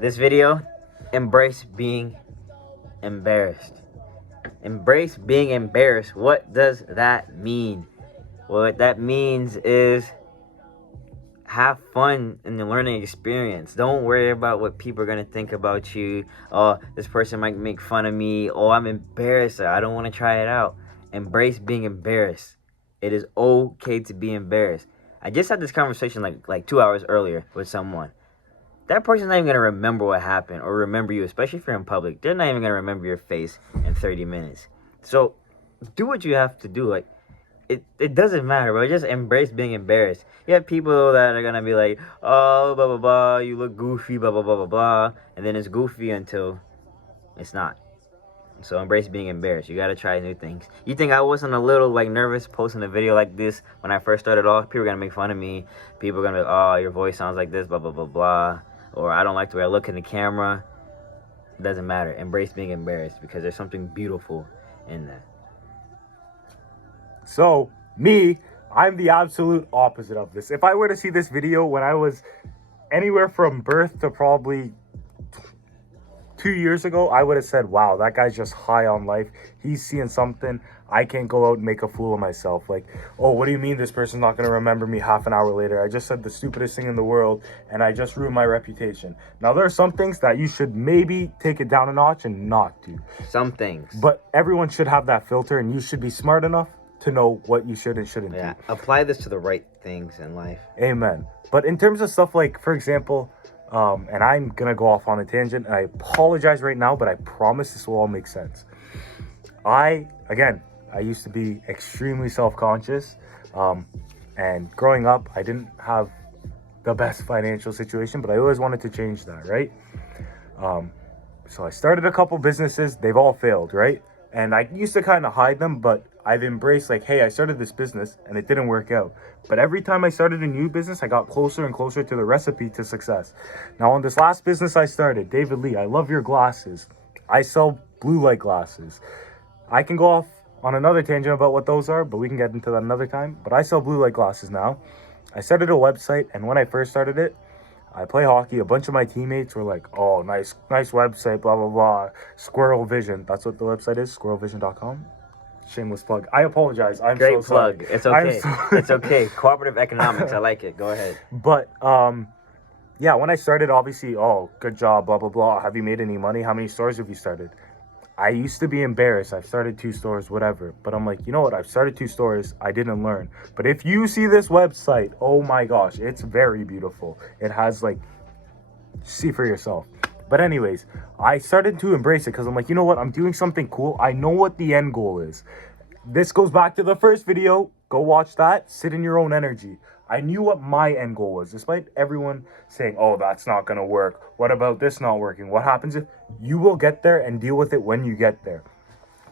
This video, embrace being embarrassed. Embrace being embarrassed. What does that mean? What that means is have fun in the learning experience. Don't worry about what people are going to think about you. Oh, this person might make fun of me. Oh, I'm embarrassed. I don't want to try it out. Embrace being embarrassed. It is okay to be embarrassed. I just had this conversation like 2 hours earlier with someone. That person's not even going to remember what happened or remember you, especially if you're in public. They're not even going to remember your face in 30 minutes. So do what you have to do. Like, it doesn't matter, bro. Just embrace being embarrassed. You have people that are going to be like, oh, blah, blah, blah. You look goofy, blah, blah, blah, blah, blah. And then it's goofy until it's not. So embrace being embarrassed. You got to try new things. You think I wasn't a little nervous posting a video like this when I first started off? People are going to make fun of me. People are going to be like, oh, your voice sounds like this, blah, blah, blah, blah. Or I don't like the way I look in the camera. It doesn't matter. Embrace being embarrassed because there's something beautiful in that. So, me, I'm the absolute opposite of this. If I were to see this video when I was anywhere from birth to probably 2 years ago, I would have said, wow, that guy's just high on life. He's seeing something. I can't go out and make a fool of myself. Like, oh, what do you mean this person's not going to remember me half an hour later? I just said the stupidest thing in the world, and I just ruined my reputation. Now, there are some things that you should maybe take it down a notch and not do. Some things. But everyone should have that filter, and you should be smart enough to know what you should and shouldn't do. Apply this to the right things in life. Amen. But in terms of stuff like, for example, and I'm going to go off on a tangent, and I apologize right now, but I promise this will all make sense. I used to be extremely self-conscious, and growing up, I didn't have the best financial situation, but I always wanted to change that, right? So I started a couple businesses. They've all failed, right? And I used to kind of hide them, but I've embraced like, hey, I started this business and it didn't work out. But every time I started a new business, I got closer and closer to the recipe to success. Now, on this last business I started, David Lee, I love your glasses. I sell blue light glasses. I can go off on another tangent about what those are, but we can get into that another time. But I sell blue light glasses now. I started a website, and when I first started it, I play hockey. A bunch of my teammates were like, oh, nice website, blah, blah, blah. Squirrel Vision. That's what the website is, squirrelvision.com. Shameless plug. I apologize. I'm Great so plug. sorry. It's okay. It's okay. Cooperative economics. I like it. Go ahead. But, yeah, when I started, obviously, oh, good job, blah, blah, blah. Have you made any money? How many stores have you started? I used to be embarrassed. I've started 2 stores, whatever. But I'm like, you know what? I've started 2 stores. I didn't learn. But if you see this website, oh my gosh, it's very beautiful. It has like, see for yourself. But anyways, I started to embrace it because I'm like, you know what? I'm doing something cool. I know what the end goal is. This goes back to the first video. Go watch that. Sit in your own energy. I knew what my end goal was, despite everyone saying, oh, that's not going to work. What about this not working? What happens if you will get there and deal with it when you get there?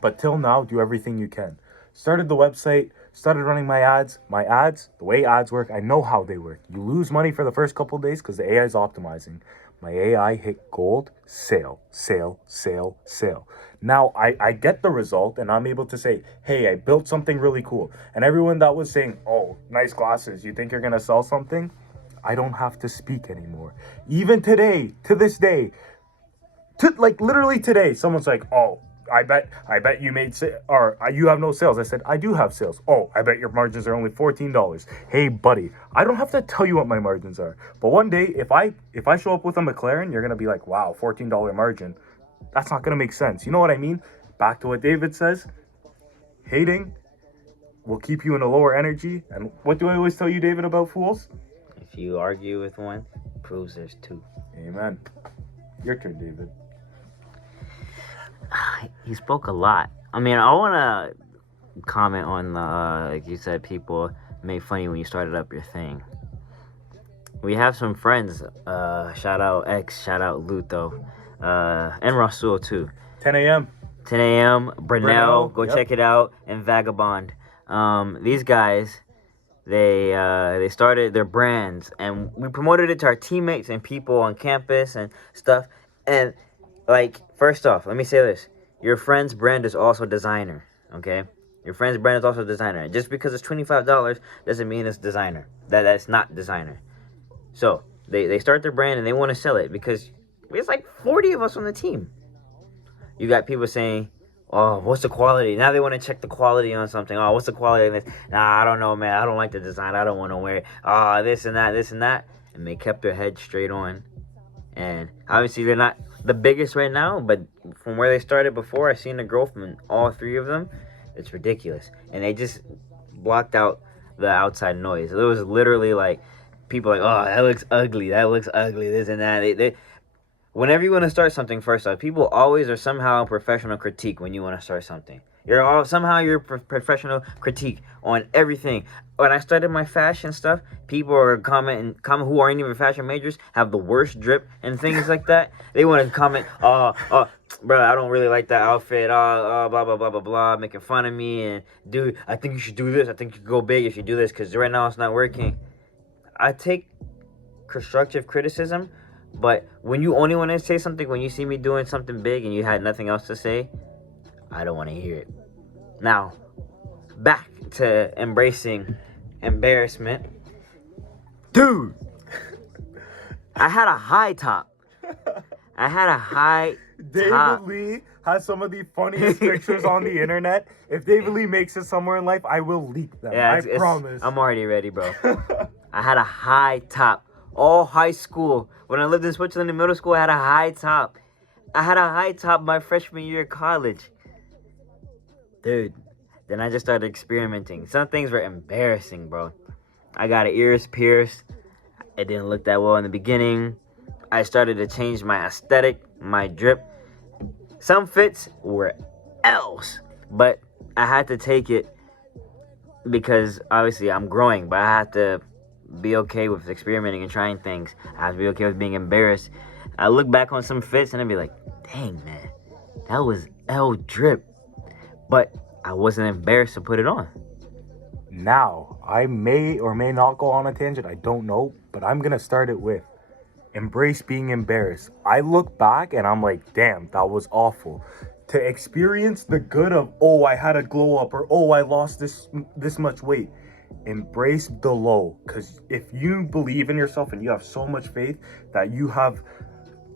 But till now, do everything you can. Started the website, started running my ads. My ads, the way ads work, I know how they work. You lose money for the first couple of days because the AI is optimizing. My AI hit gold, sale, sale, sale, sale. Now I get the result and I'm able to say, hey, I built something really cool. And everyone that was saying, oh, nice glasses, you think you're going to sell something? I don't have to speak anymore. Even today, to this day, like literally today, someone's like, oh, I bet you made or you have no sales. I said, I do have sales. Oh, I bet your margins are only $14. Hey, buddy, I don't have to tell you what my margins are. But one day, if I show up with a McLaren, you're going to be like, wow, $14 margin. That's not going to make sense. You know what I mean? Back to what David says. Hating will keep you in a lower energy. And what do I always tell you, David, about fools? If you argue with one, it proves there's 2. Amen. Your turn, David. He spoke a lot. I mean, I want to comment on the, like you said, people made fun of you when you started up your thing. We have some friends, shout out X, shout out Luto, and Rasul too. 10 a.m. 10 a.m. Brunel, go yep. Check it out, and Vagabond. These guys, they started their brands, and we promoted it to our teammates and people on campus and stuff. And like, first off, let me say this: your friend's brand is also designer. Okay, your friend's brand is also designer. Just because it's $25 doesn't mean it's designer. That's not designer. So they start their brand and they want to sell it because It's like 40 of us on the team. You got people saying, oh, what's the quality? Now they want to check the quality on something. Oh, what's the quality of this? Nah, I don't know, man. I don't like the design. I don't want to wear it. Oh, this and that, this and that. And they kept their head straight on. And obviously they're not the biggest right now, but from where they started before, I've seen the growth from all three of them. It's ridiculous. And they just blocked out the outside noise. It was literally like people like, oh, that looks ugly. That looks ugly. This and that. Whenever you want to start something, first off, people always are somehow professional critique when you want to start something. You're professional critique on everything. When I started my fashion stuff, people are commenting who aren't even fashion majors have the worst drip and things like that. They want to comment, bro, I don't really like that outfit, blah, blah, blah, blah, blah, making fun of me, and dude, I think you should do this. I think you could go big if you do this, because right now it's not working. I take constructive criticism, but when you only want to say something, when you see me doing something big and you had nothing else to say, I don't want to hear it. Now, back to embracing embarrassment. Dude, I had a high top. David Lee has some of the funniest pictures on the internet. If David Lee makes it somewhere in life, I will leak them. I promise. I'm already ready, bro. I had a high top. All high school. When I lived in Switzerland in middle school, I had a high top. I had a high top my freshman year of college. Dude, then I just started experimenting. Some things were embarrassing, bro. I got ears pierced. It didn't look that well in the beginning. I started to change my aesthetic, my drip. Some fits were L's, but I had to take it because obviously I'm growing, but I have to be okay with experimenting and trying things. I have to be okay with being embarrassed. I look back on some fits and I'd be like, dang, man, that was L drip. But I wasn't embarrassed to put it on. Now, I may or may not go on a tangent. I don't know. But I'm going to start it with embrace being embarrassed. I look back and I'm like, damn, that was awful. To experience the good of, oh, I had a glow up, or oh, I lost this much weight. Embrace the low. Because if you believe in yourself and you have so much faith that you have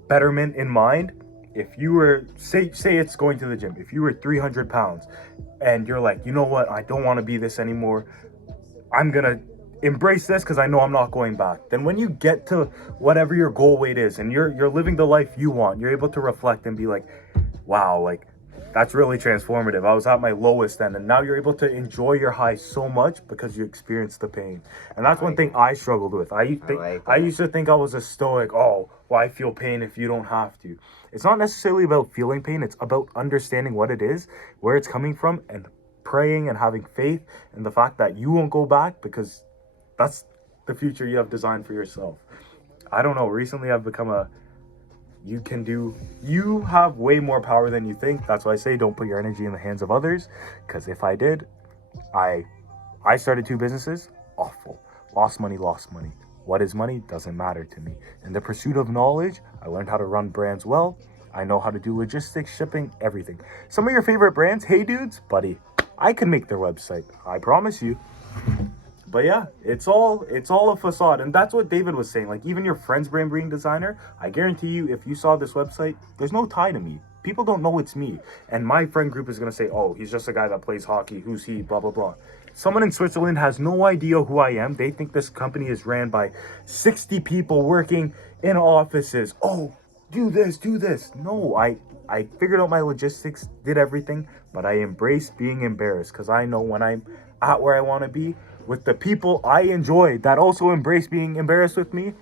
betterment in mind, if you were, say it's going to the gym, if you were 300 pounds and you're like, you know what, I don't want to be this anymore, I'm going to embrace this because I know I'm not going back. Then when you get to whatever your goal weight is and you're living the life you want, you're able to reflect and be like, wow, like, that's really transformative. I was at my lowest then, and now you're able to enjoy your high so much because you experienced the pain. And that's one thing I struggled with. I used to think I was a stoic. Oh, why feel pain if you don't have to? It's not necessarily about feeling pain. It's about understanding what it is, where it's coming from, and praying and having faith in the fact that you won't go back, because that's the future you have designed for yourself. I don't know. Recently, I've become you have way more power than you think. That's why I say don't put your energy in the hands of others, because if I did, I started 2 businesses, awful. Lost money. What is money? Doesn't matter to me. In the pursuit of knowledge, I learned how to run brands well. I know how to do logistics, shipping, everything. Some of your favorite brands, hey dudes, buddy, I can make their website. I promise you. But yeah, it's all a facade. And that's what David was saying. Like, even your friend's brand being designer, I guarantee you, if you saw this website, there's no tie to me. People don't know it's me. And my friend group is going to say, oh, he's just a guy that plays hockey. Who's he? Blah, blah, blah. Someone in Switzerland has no idea who I am. They think this company is ran by 60 people working in offices. Oh, do this. No, I figured out my logistics, did everything, but I embrace being embarrassed, because I know when I'm at where I want to be, with the people I enjoy that also embrace being embarrassed with me,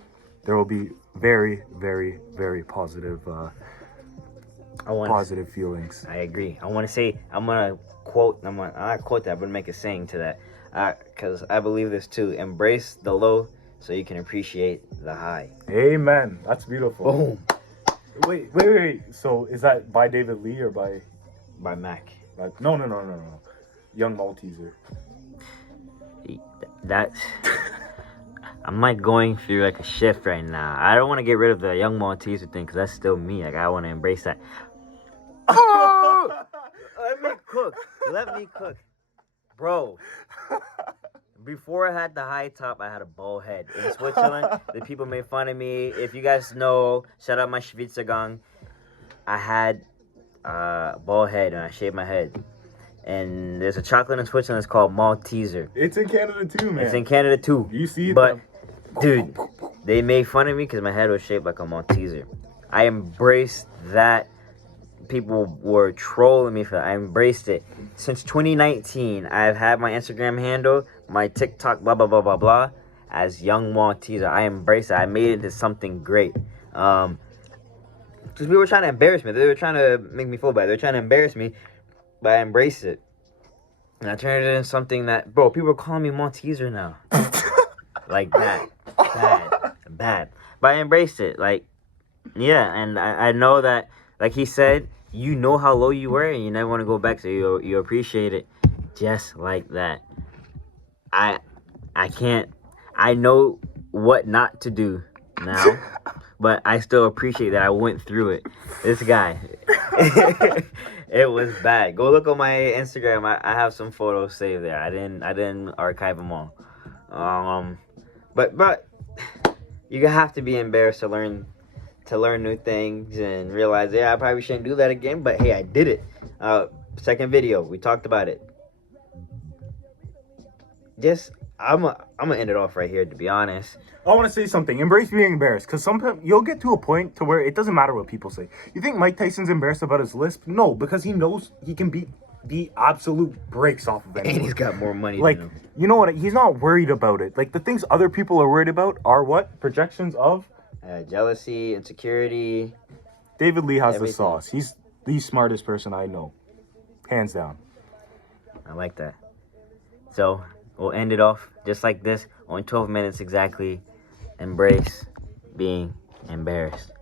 there will be very, very, very positive positive feelings. I agree. I'm gonna quote that, but make a saying to that, because I believe this too. Embrace the low so you can appreciate the high. Amen. That's beautiful. Boom. Wait. So is that by David Lee or by Mac? No. Young Malteser. That's I'm like going through like a shift right now. I don't want to get rid of the Young Malteser thing, because that's still me. Like, I want to embrace that. Oh! Let me cook, bro. before I had the high top, I had a bald head. In Switzerland, the people made fun of me. If you guys know, shout out my Schweizergang. I had a bald head and I shaved my head. And there's a chocolate in Switzerland that's called Malteser. It's in Canada too, man. It's in Canada too. You see it, but dude, they made fun of me because my head was shaped like a Malteser. I embraced that. People were trolling me for that. I embraced it. Since 2019, I've had my Instagram handle, my TikTok, blah, blah, blah, blah, blah, as Young Malteser. I embraced it. I made it into something great. Because people were trying to embarrass me. They were trying to make me feel bad. They were trying to embarrass me, but I embraced it. And I turned it into something that, bro, people are calling me Malteser now. Like that. Bad. But I embraced it. Like, yeah, and I know that, like he said, you know how low you were and you never want to go back, so you appreciate it just like that. I know what not to do now, but I still appreciate that I went through it. This guy, it was bad. Go look on my Instagram. I have some photos saved there. I didn't archive them all. But you have to be embarrassed to learn new things and realize, yeah, I probably shouldn't do that again, but hey, I did it. Second video, we talked about it. I'm gonna end it off right here, to be honest. I want to say something. Embrace being embarrassed, because sometimes you'll get to a point to where it doesn't matter what people say. You think Mike Tyson's embarrassed about his lisp? No, because he knows he can beat the absolute brakes off of it. And he's got more money like, than him. You know what? He's not worried about it. Like, the things other people are worried about are what? Projections of? Jealousy, insecurity. David Lee has everything. the sauce. He's the smartest person I know. Hands down. I like that. So, we'll end it off just like this. Only 12 minutes exactly. Embrace being embarrassed.